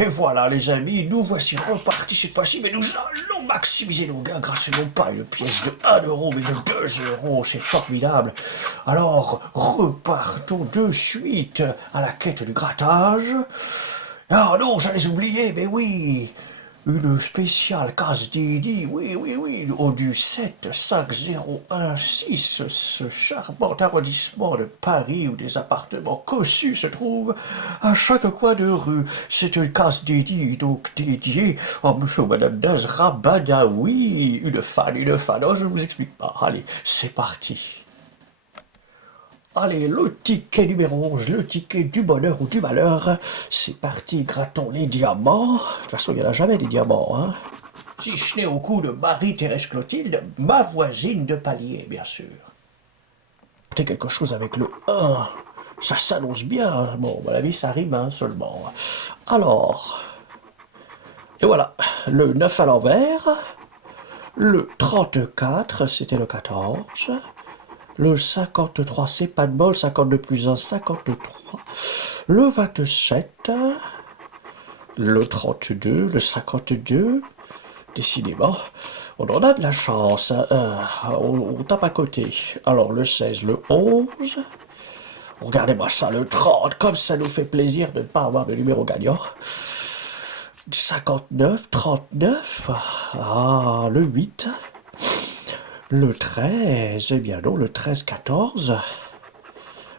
Et voilà les amis, nous voici repartis cette fois-ci, mais nous allons maximiser nos gains grâce non pas à une pièce de 1 € mais de 2 €, c'est formidable. Alors repartons de suite à la quête du grattage. Ah non, j'allais oublier, mais oui, une spéciale case dédiée, oui, au du 75016, ce charmant arrondissement de Paris où des appartements cossus se trouvent à chaque coin de rue. C'est une case dédiée, donc dédiée à monsieur ou madame Nazra Badawi, une fan, non, je ne vous explique pas. Allez, c'est parti. Allez, le ticket numéro 11, le ticket du bonheur ou du malheur. C'est parti, grattons les diamants. De toute façon, il n'y en a jamais des diamants, hein. Si ce n'est au coup de Marie-Thérèse Clotilde, ma voisine de palier, bien sûr. C'est quelque chose avec le 1. Ça s'annonce bien. Bon, à mon avis, ça rime, hein, seulement. Alors, et voilà, le 9 à l'envers. Le 34, c'était le 14. Le 53, c'est pas de bol, 52 plus 1, 53. Le 27, le 32, le 52. Décidément, on en a de la chance. On tape à côté. Alors, le 16, le 11. Regardez-moi ça, le 30, comme ça nous fait plaisir de ne pas avoir de numéro gagnant. 59, 39. Ah, le 8. Le 13, eh bien non, le 13, 14.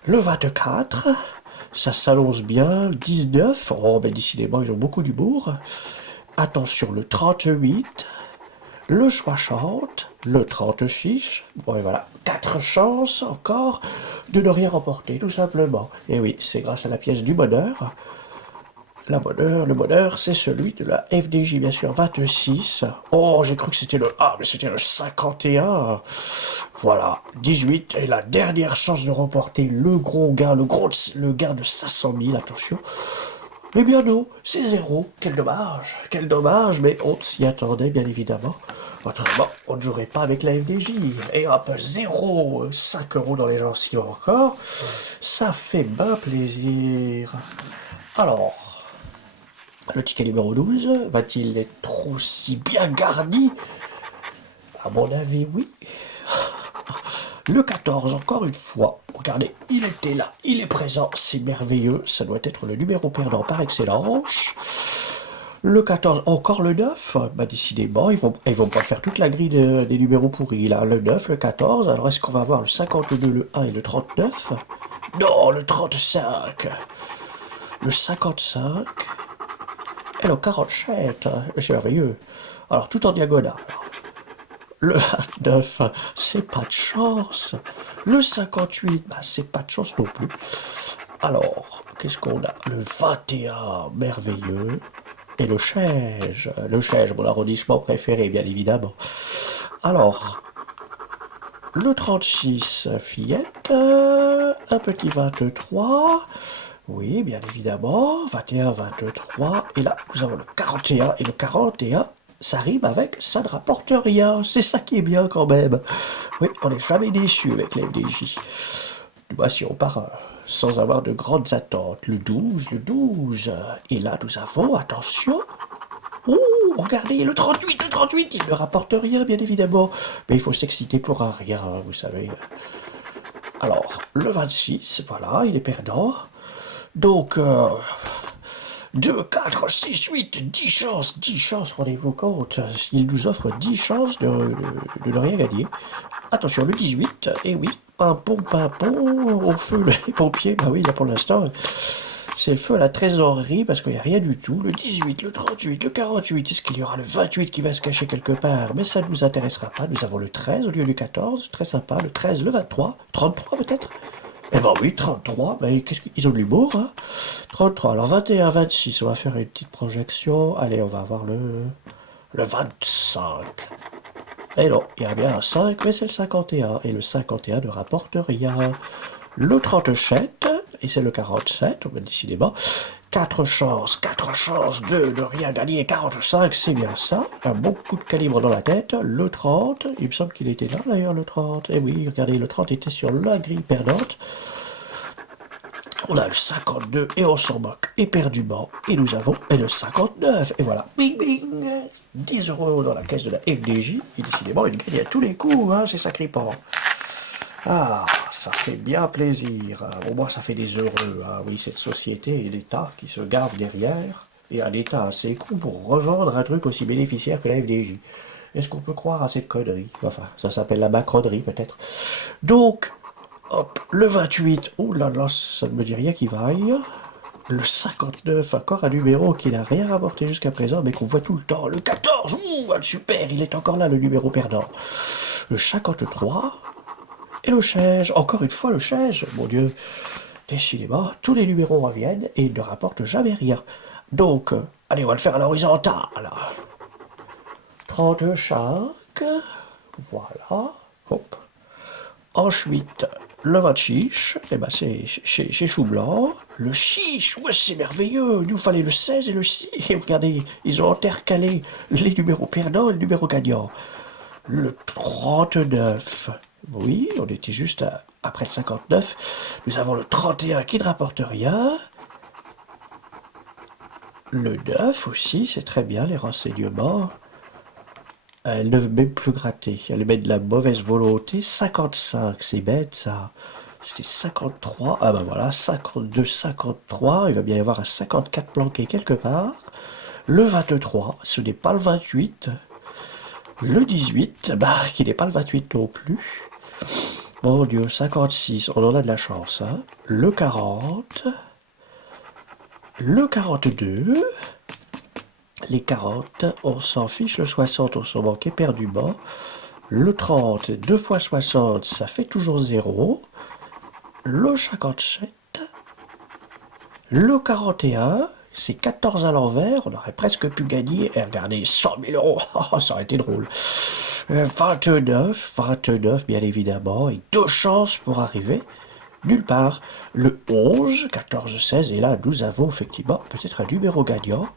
Le 24, ça s'annonce bien. 19, oh, mais décidément, ils ont beaucoup d'humour. Attention, le 38, le 60, le 36. Bon, et voilà, 4 chances encore de ne rien remporter, tout simplement. Et oui, c'est grâce à la pièce du bonheur. Le bonheur, c'est celui de la FDJ, bien sûr, 26. Oh, j'ai cru que c'était le A, mais c'était le 51. Voilà, 18, et la dernière chance de remporter le gros gain, le gain de 500 000, attention. Eh bien non, c'est 0, quel dommage, mais on s'y attendait, bien évidemment. Autrement, on ne jouerait pas avec la FDJ. Et hop, 0, 5 € dans les gencives encore. Ça fait bien plaisir. Alors... le ticket numéro 12, va-t-il être aussi bien garni? À mon avis, oui. Le 14, encore une fois. Regardez, il était là, il est présent, c'est merveilleux. Ça doit être le numéro perdant par excellence. Le 14, encore le 9. Bah, décidément, ils vont pas faire toute la grille des numéros pourris. Là, le 9, le 14. Alors, est-ce qu'on va avoir le 52, le 1 et le 39? Non, le 35. Le 55. Et le 47, c'est merveilleux. Alors, tout en diagonale. Le 29, c'est pas de chance. Le 58, bah, c'est pas de chance non plus. Alors, qu'est-ce qu'on a? Le 21, merveilleux. Et le Chège, mon arrondissement préféré, bien évidemment. Alors, le 36, fillette. Un petit 23. Oui, bien évidemment, 21, 23, et là, nous avons le 41, et le 41, ça rime avec « ça ne rapporte rien », c'est ça qui est bien quand même. Oui, on n'est jamais déçu avec la FDJ. Du moins, si on part sans avoir de grandes attentes. Le 12, et là, nous avons, attention, oh, regardez, le 38, il ne rapporte rien, bien évidemment, mais il faut s'exciter pour un rien, vous savez. Alors, le 26, voilà, il est perdant. Donc, 2, 4, 6, 8, 10 chances, rendez-vous compte. Il nous offre 10 chances de ne rien gagner. Attention, le 18, et oui, pimpon, au feu, les pompiers, bah oui, là pour l'instant, c'est le feu à la trésorerie, parce qu'il n'y a rien du tout. Le 18, le 38, le 48, est-ce qu'il y aura le 28 qui va se cacher quelque part? Mais ça ne nous intéressera pas, nous avons le 13 au lieu du 14, très sympa, le 13, le 23, 33 peut-être? Eh ben oui, 33, ben qu'est-ce qu'ils ont de l'humour, hein. 33, alors 21, 26, on va faire une petite projection. Allez, on va avoir le 25. Eh non, il y a bien un 5, mais c'est le 51. Et le 51 ne rapporte rien. Le 37, et c'est le 47, on va décidément. 4 chances de ne rien gagner. 45, c'est bien ça. Un bon coup de calibre dans la tête. Le 30, il me semble qu'il était là d'ailleurs, le 30. Eh oui, regardez, le 30 était sur la grille perdante. On a le 52 et on s'en moque éperdument. Et nous avons le 59. Et voilà, bing bing, 10 euros dans la caisse de la FDJ. Et décidément, il gagne à tous les coups, hein, c'est sacripant. Ah, ça fait bien plaisir. Au moins, ça fait des heureux. Hein. Oui, cette société et l'État qui se gavent derrière. Et un État assez con pour revendre un truc aussi bénéficiaire que la FDJ. Est-ce qu'on peut croire à cette connerie? Enfin, ça s'appelle la macronerie, peut-être. Donc, hop, le 28. Oh là là, ça ne me dit rien qui vaille. Le 59, encore un numéro qui n'a rien rapporté jusqu'à présent, mais qu'on voit tout le temps. Le 14, ouh, super, il est encore là, le numéro perdant. Le 53. Et le 16, encore une fois le 16, mon Dieu. Décidément, tous les numéros reviennent et ils ne rapportent jamais rien. Donc, allez, on va le faire à l'horizontale. 35, voilà, hop. Ensuite, le 26, eh ben c'est chou blanc. Le 6, ouais, c'est merveilleux, il nous fallait le 16 et le 6. Et regardez, ils ont intercalé les numéros perdants et le numéro gagnant. Le 39, oui, on était juste après le 59. Nous avons le 31 qui ne rapporte rien. Le 9 aussi, c'est très bien, les renseignements. Elle ne veut même plus gratter, elle met de la mauvaise volonté. 55, c'est bête ça. C'était 53, ah ben voilà, 52, 53, il va bien y avoir un 54 planqué quelque part. Le 23, ce n'est pas le 28. Le 18, bah, qui n'est pas le 28 non plus. Mon Dieu, 56, on en a de la chance, hein. Le 40, le 42, les 40, on s'en fiche, le 60, on s'en manque éperdument. Le 30, 2 fois 60, ça fait toujours 0. Le 57, le 41, c'est 14 à l'envers, on aurait presque pu gagner, et regardez, 100 000 euros, ça aurait été drôle. 29, bien évidemment, et 2 chances pour arriver nulle part. Le 11, 14, 16, et là, nous avons effectivement peut-être un numéro gagnant.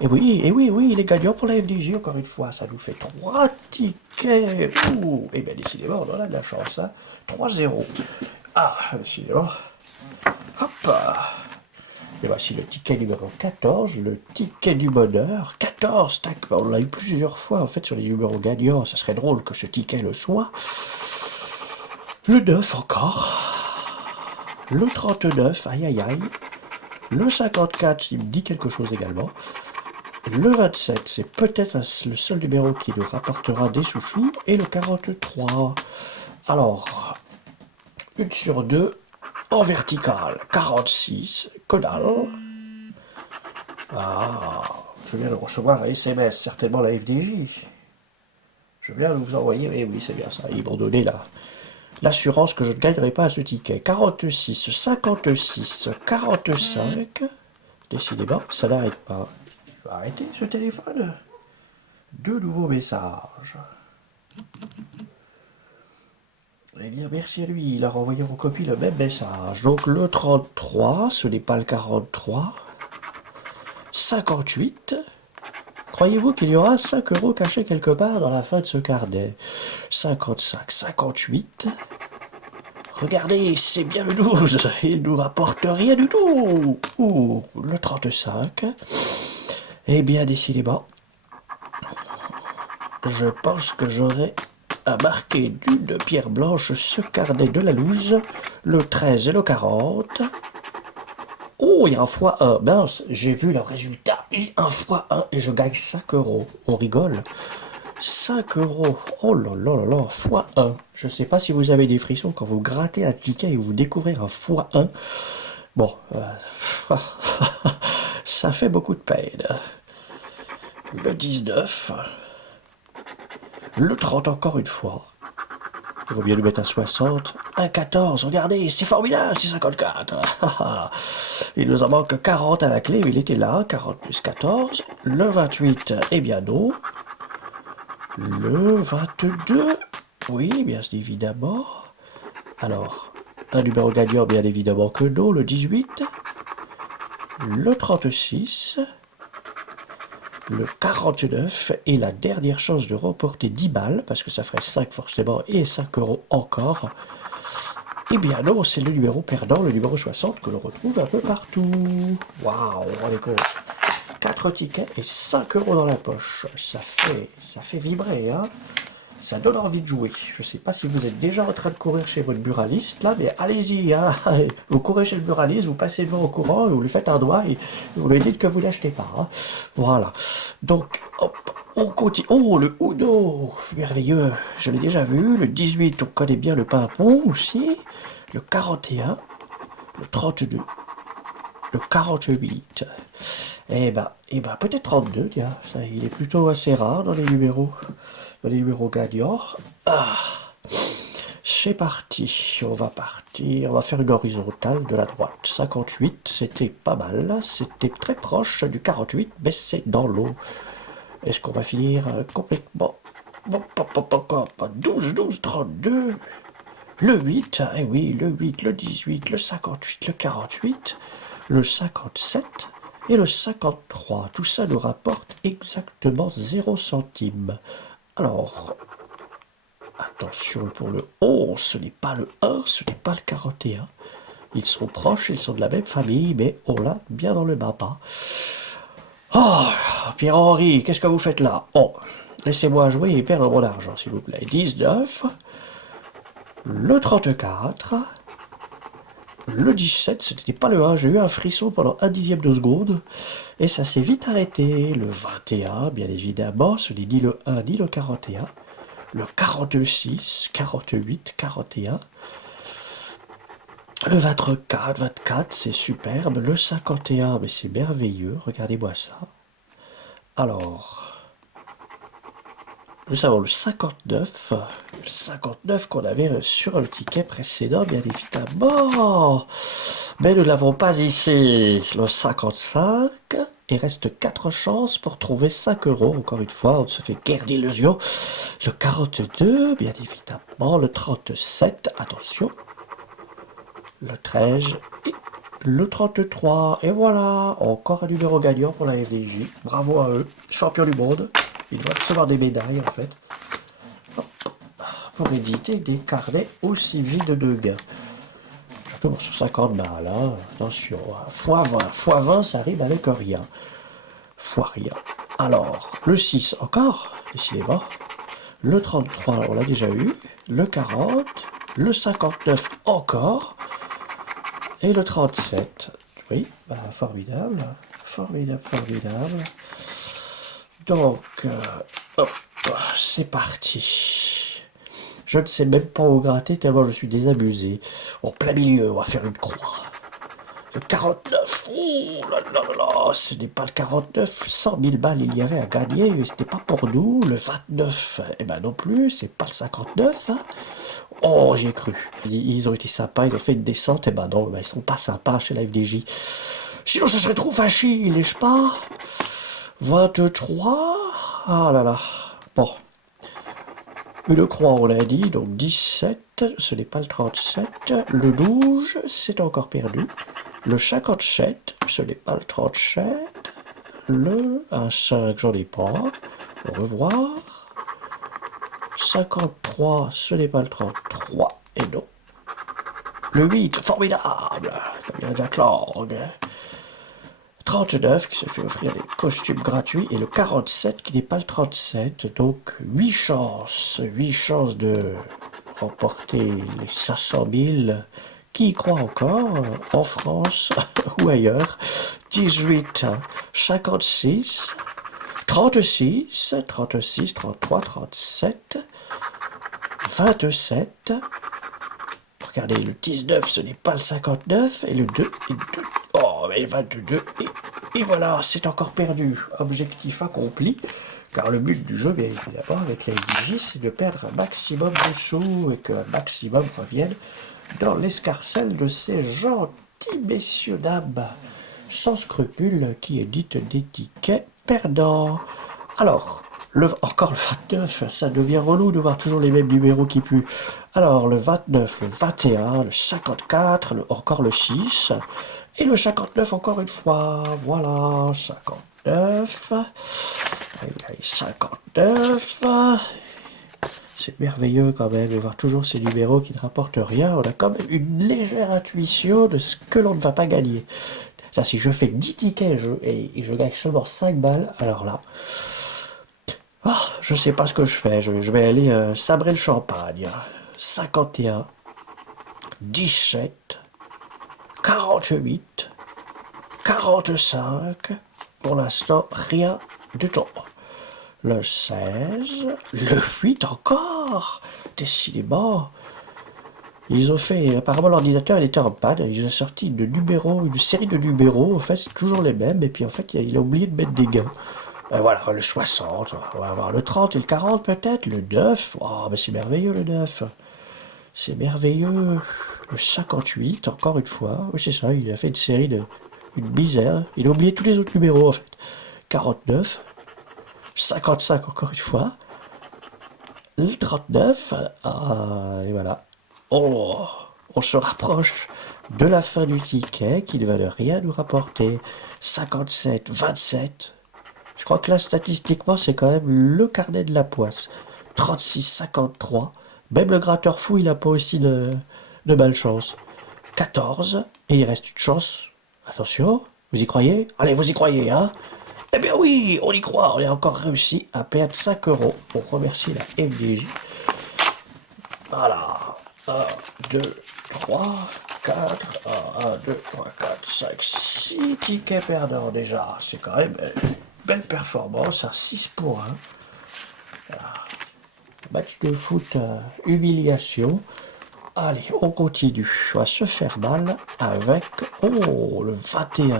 Et oui, il est gagnant pour la FDJ, encore une fois, ça nous fait 3 tickets. Ouh, et bien décidément, on en a de la chance, hein. 3-0. Ah, décidément. Hop. Et voici le ticket numéro 14, le ticket du bonheur. 14, tac, on l'a eu plusieurs fois en fait sur les numéros gagnants, ça serait drôle que ce ticket le soit. Le 9 encore. Le 39, aïe aïe aïe. Le 54, il me dit quelque chose également. Le 27, c'est peut-être le seul numéro qui nous rapportera des sous-sous. Et le 43. Alors, 1 sur 2. En vertical, 46, que dalle. Ah, je viens de recevoir un SMS, certainement la FDJ. Je viens de vous envoyer, et oui, c'est bien ça, ils m'ont donné l'assurance que je ne gagnerai pas à ce ticket. 46, 56, 45. Décidément, ça n'arrête pas. Je vais arrêter ce téléphone. 2 nouveaux messages. Eh bien, merci à lui, il a renvoyé en copie le même message. Donc le 33, ce n'est pas le 43. 58. Croyez-vous qu'il y aura 5 euros cachés quelque part dans la fin de ce carnet? 55, 58. Regardez, c'est bien le 12. Il nous rapporte rien du tout. Ouh, le 35. Eh bien, décidément, je pense que j'aurai à marquer d'une pierre blanche ce carnet de la loose, le 13 et le 40. Oh, il y a un x1. Mince, j'ai vu le résultat. Et un x1 et je gagne 5 euros. On rigole. 5 euros. Oh là là là là. x1. Je ne sais pas si vous avez des frissons quand vous grattez un ticket et vous découvrez un x1. Bon. Ça fait beaucoup de peine. Le 19. Le 30 encore une fois. Il vaut bien lui mettre un 60. Un 14, regardez, c'est formidable, c'est 54. Il nous en manque 40 à la clé, il était là, 40 plus 14. Le 28, eh bien non. Le 22, oui, bien évidemment. Alors, un numéro gagnant, bien évidemment que non. Le 18. Le 36. Le 49 est la dernière chance de remporter 10 balles, parce que ça ferait 5 forcément, et 5 euros encore. Eh bien non, c'est le numéro perdant, le numéro 60, que l'on retrouve un peu partout. Waouh, on est con. 4 tickets et 5 euros dans la poche. Ça fait vibrer, hein. Ça donne envie de jouer. Je ne sais pas si vous êtes déjà en train de courir chez votre buraliste, là, mais allez-y, hein. Vous courez chez le buraliste, vous passez devant au courant, vous lui faites un doigt et vous lui dites que vous ne l'achetez pas, hein. Voilà. Donc, hop, on continue. Oh, le Uno, merveilleux. Je l'ai déjà vu. Le 18, on connaît bien le pimpon aussi. Le 41, le 32, le 48. Eh ben, peut-être 32, tiens. Ça, il est plutôt assez rare dans les numéros gagnants. Ah, c'est parti. On va partir. On va faire une horizontale de la droite. 58, c'était pas mal. C'était très proche du 48, mais c'est dans l'eau. Est-ce qu'on va finir complètement... Bon, 12, 12, 32. Le 8, eh oui, le 8, le 18, le 58, le 48, le 57 et le 53. Tout ça nous rapporte exactement 0 centime. Alors, attention pour le 11, ce n'est pas le 1, ce n'est pas le 41. Ils sont proches, ils sont de la même famille, mais on l'a bien dans le bas pas. Oh, Pierre-Henri, qu'est-ce que vous faites là? Oh, laissez-moi jouer et perdre mon argent, s'il vous plaît. 19, le 34, le 17, ce n'était pas le 1, j'ai eu un frisson pendant un dixième de seconde, et ça s'est vite arrêté. Le 21, bien évidemment, ce n'est ni le 1 ni le 41. Le 42-6, 48, 41. Le 24, c'est superbe. Le 51, mais c'est merveilleux, regardez-moi ça. Alors, nous avons le 59 qu'on avait sur le ticket précédent, bien évidemment. Mais nous ne l'avons pas ici. Le 55, il reste 4 chances pour trouver 5 euros. Encore une fois, on ne se fait guère d'illusions. Le 42, bien évidemment. Le 37, attention. Le 13 et le 33. Et voilà, encore un numéro gagnant pour la FDJ. Bravo à eux, champion du monde. Ils doivent recevoir des médailles en fait. Pour éditer des carnets aussi vides de gains. Surtout pour 50 balles, hein. Attention. x20, ça arrive avec rien. Fois rien. Alors, le 6 encore, décidément. Le 33, on l'a déjà eu. Le 40. Le 59 encore. Et le 37. Oui, bah, formidable. Formidable. Donc, hop, c'est parti. Je ne sais même pas où gratter tellement je suis désabusé. En plein milieu, on va faire une croix. Le 49, oh là là là là, ce n'est pas le 49, 100 000 balles il y avait à gagner, mais ce n'est pas pour nous. Le 29, eh ben non plus, c'est pas le 59. Hein. Oh, j'y ai cru. Ils ont été sympas, ils ont fait une descente, eh ben non, ben ils sont pas sympas chez la FDJ. Sinon, ça serait trop facile, n'est-ce pas? 23, ah là là, bon. Une croix, on l'a dit, donc 17, ce n'est pas le 37. Le 12, c'est encore perdu. Le 57, ce n'est pas le 37. Le 5, j'en ai pas. Au revoir. 53, ce n'est pas le 33. Et non. Le 8, formidable. Comme bien Jack Lang. 39 qui se fait offrir des costumes gratuits et le 47 qui n'est pas le 37, donc 8 chances de remporter les 500 000. Qui y croit encore en France ou ailleurs? 18, 56, 36, 33, 37, 27. Regardez, le 19, ce n'est pas le 59, et le 2, oh, mais 22, et voilà, c'est encore perdu. Objectif accompli, car le but du jeu, bien évidemment, avec la FDJ, c'est de perdre un maximum de sous, et qu'un maximum revienne dans l'escarcelle de ces gentils messieurs dames, sans scrupules, qui éditent des tickets perdants. Alors, encore le 29, ça devient relou de voir toujours les mêmes numéros qui puent. Alors, le 29, le 21, le 54, encore le 6, et le 59 encore une fois. Voilà, 59, 59, c'est merveilleux quand même de voir toujours ces numéros qui ne rapportent rien. On a quand même une légère intuition de ce que l'on ne va pas gagner. Ça, si je fais 10 tickets et je gagne seulement 5 balles, alors là, je sais pas ce que je fais. Je vais aller sabrer le champagne. 51, 17, 48, 45. Pour l'instant, rien du tout. Le 16, le 8 encore. Décidément. Ils ont fait, apparemment l'ordinateur il était en panne, ils ont sorti une série de numéros, en fait c'est toujours les mêmes, et puis en fait il a oublié de mettre des gains. Voilà, le 60, on va avoir le 30 et le 40 peut-être, le 9, oh mais c'est merveilleux le 9, c'est merveilleux, le 58 encore une fois, oui c'est ça, il a fait une misère, il a oublié tous les autres numéros en fait, 49, 55 encore une fois, le 39, et voilà. Oh, on se rapproche de la fin du ticket qui ne va de rien nous rapporter. 57, 27. Je crois que là, statistiquement, c'est quand même le carnet de la poisse. 36, 53. Même le gratteur fou, il n'a pas aussi de malchance. 14. Et il reste une chance. Attention, vous y croyez? Allez, vous y croyez, hein? Eh bien oui, on y croit. On a encore réussi à perdre 5 euros. On remercie la FDJ. Voilà. 1, 2, 3, 4, 1, 2, 3, 4, 5, 6 tickets perdants déjà. C'est quand même une belle performance, 6 pour 1. Voilà. Match de foot, humiliation. Allez, on continue. On va se faire mal avec... Oh, le 21.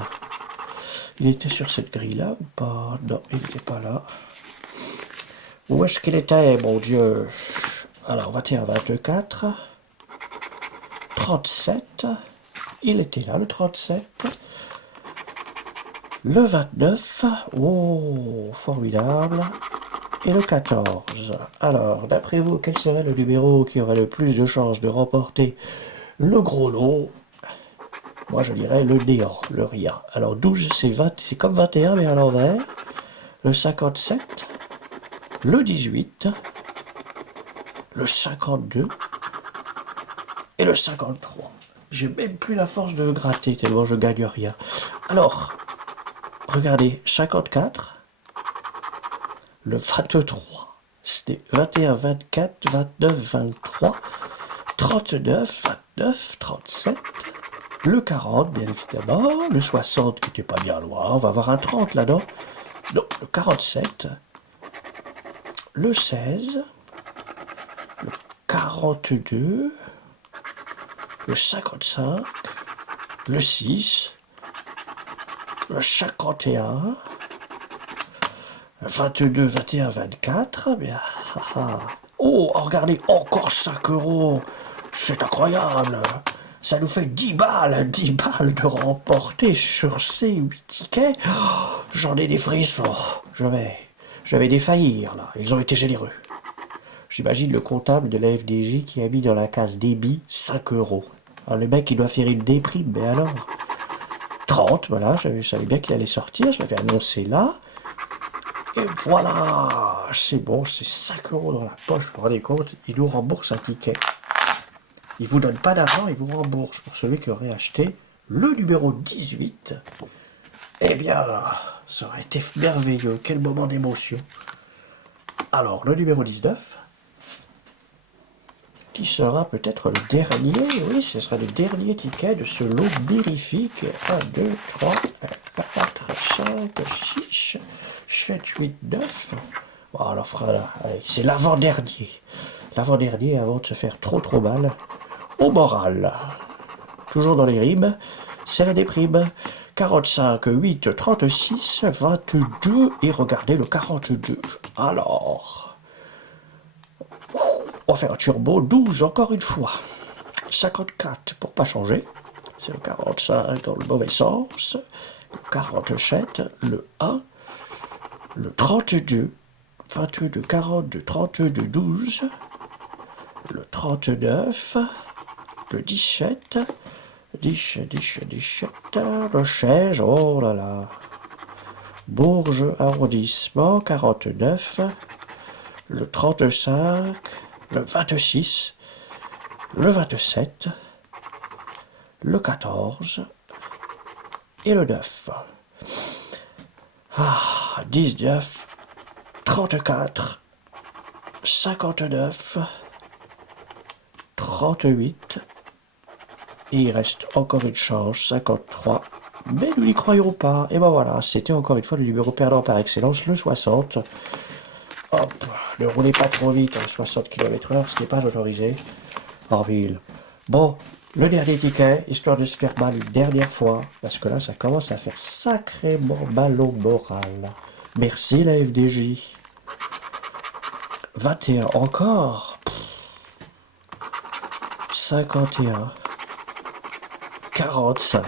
Il était sur cette grille-là ou pas? Non, il n'était pas là. Où est-ce qu'il était, mon Dieu? Alors, 21, 24... 37, il était là le 37, le 29, oh, formidable, et le 14. Alors, d'après vous, quel serait le numéro qui aurait le plus de chances de remporter le gros lot? Moi, je dirais le néant, le rien. Alors, 12, c'est comme 21, mais à l'envers. Le 57, le 18, le 52, et le 53. J'ai même plus la force de gratter tellement je gagne rien. Alors, regardez, 54, le 23, c'était 21, 24, 29, 23, 39, 29, 37, le 40, bien évidemment, le 60 qui n'était pas bien loin, on va avoir un 30 là-dedans, non, le 47, le 16, le 42, le 55, le 6, le 51, le 22, 21, 24, bien, oh, regardez, encore 5 euros, c'est incroyable, ça nous fait 10 balles de remporter sur ces 8 tickets, j'en ai des frissons, je vais défaillir, là, ils ont été généreux. J'imagine le comptable de la FDJ qui a mis dans la case débit 5 euros. Alors le mec, il doit faire une déprime, mais alors 30, voilà, je savais bien qu'il allait sortir, je l'avais annoncé là. Et voilà, c'est bon, c'est 5 euros dans la poche, vous vous rendez compte, il nous rembourse un ticket. Il vous donne pas d'argent, il vous rembourse pour celui qui aurait acheté le numéro 18. Eh bien, ça aurait été merveilleux, quel moment d'émotion. Alors, le numéro 19... qui sera peut-être le dernier, oui, ce sera le dernier ticket de ce lot mirifique. 1, 2, 3, 4, 5, 6, 7, 8, 9. Bon, alors, c'est l'avant-dernier. L'avant-dernier avant de se faire trop mal au moral. Toujours dans les rimes, c'est la déprime. 45, 8, 36, 22, et regardez le 42. Alors... on va faire un turbo 12 encore une fois. 54 pour pas changer. C'est le 45 dans le mauvais sens. Le 47, le 1, le 32, 22, 42, 32, 12, le 39, le 17, 17, le 16, oh là là. Bourges arrondissement, 49, le 35, le 26, le 27, le 14 et le 9. Ah, 19, 34, 59, 38, et il reste encore une chance, 53, mais nous n'y croyons pas. Et ben voilà, c'était encore une fois le numéro perdant par excellence, le 60. Hop, ne roulez pas trop vite à 60 km/h, ce n'est pas autorisé en ville. Bon, le dernier ticket, histoire de se faire mal une dernière fois, parce que là, ça commence à faire sacrément mal au moral. Merci la FDJ. 21 encore. 51. 45.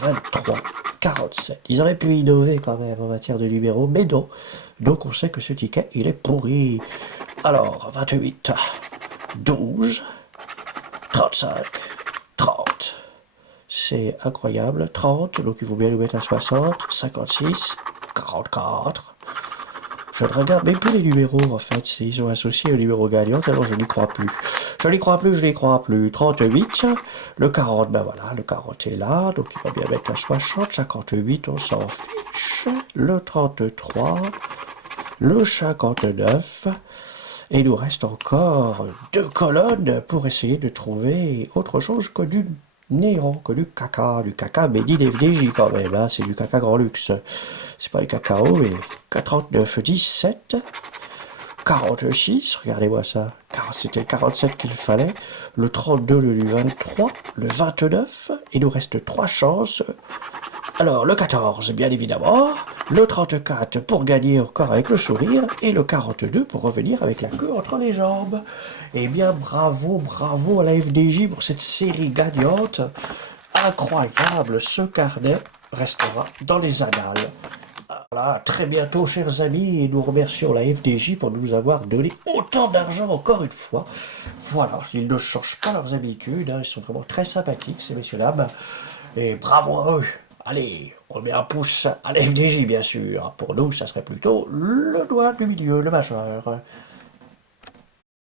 23. 47. Ils auraient pu innover quand même en matière de numéros, mais non. Donc on sait que ce ticket, il est pourri. Alors, 28. 12. 35. 30. C'est incroyable. 30, donc il vaut bien nous mettre à 60. 56. 44. Je ne regarde même plus les numéros, en fait. Ils sont associés au numéro gagnant, alors je n'y crois plus. Je n'y crois plus, je n'y crois plus. 38, le 40, ben voilà, le 40 est là, donc il va bien mettre à 60. 58, on s'en fiche. Le 33, le 59, et il nous reste encore 2 colonnes pour essayer de trouver autre chose que du néant, que du caca, mais dit des FDJ quand même, hein, c'est du caca grand luxe. C'est pas du cacao, mais 49, 17, 46, regardez-moi ça, c'était le 47 qu'il fallait, le 32, le 23, le 29, il nous reste 3 chances. Alors, le 14, bien évidemment, le 34 pour gagner encore avec le sourire, et le 42 pour revenir avec la queue entre les jambes. Eh bien, bravo, bravo à la FDJ pour cette série gagnante. Incroyable, ce carnet restera dans les annales. Voilà, à très bientôt, chers amis, et nous remercions la FDJ pour nous avoir donné autant d'argent encore une fois. Voilà, ils ne changent pas leurs habitudes, hein, ils sont vraiment très sympathiques, ces messieurs-dames, et bravo à eux. Allez, on met un pouce à la FDJ, bien sûr. Pour nous, ça serait plutôt le doigt du milieu, le majeur.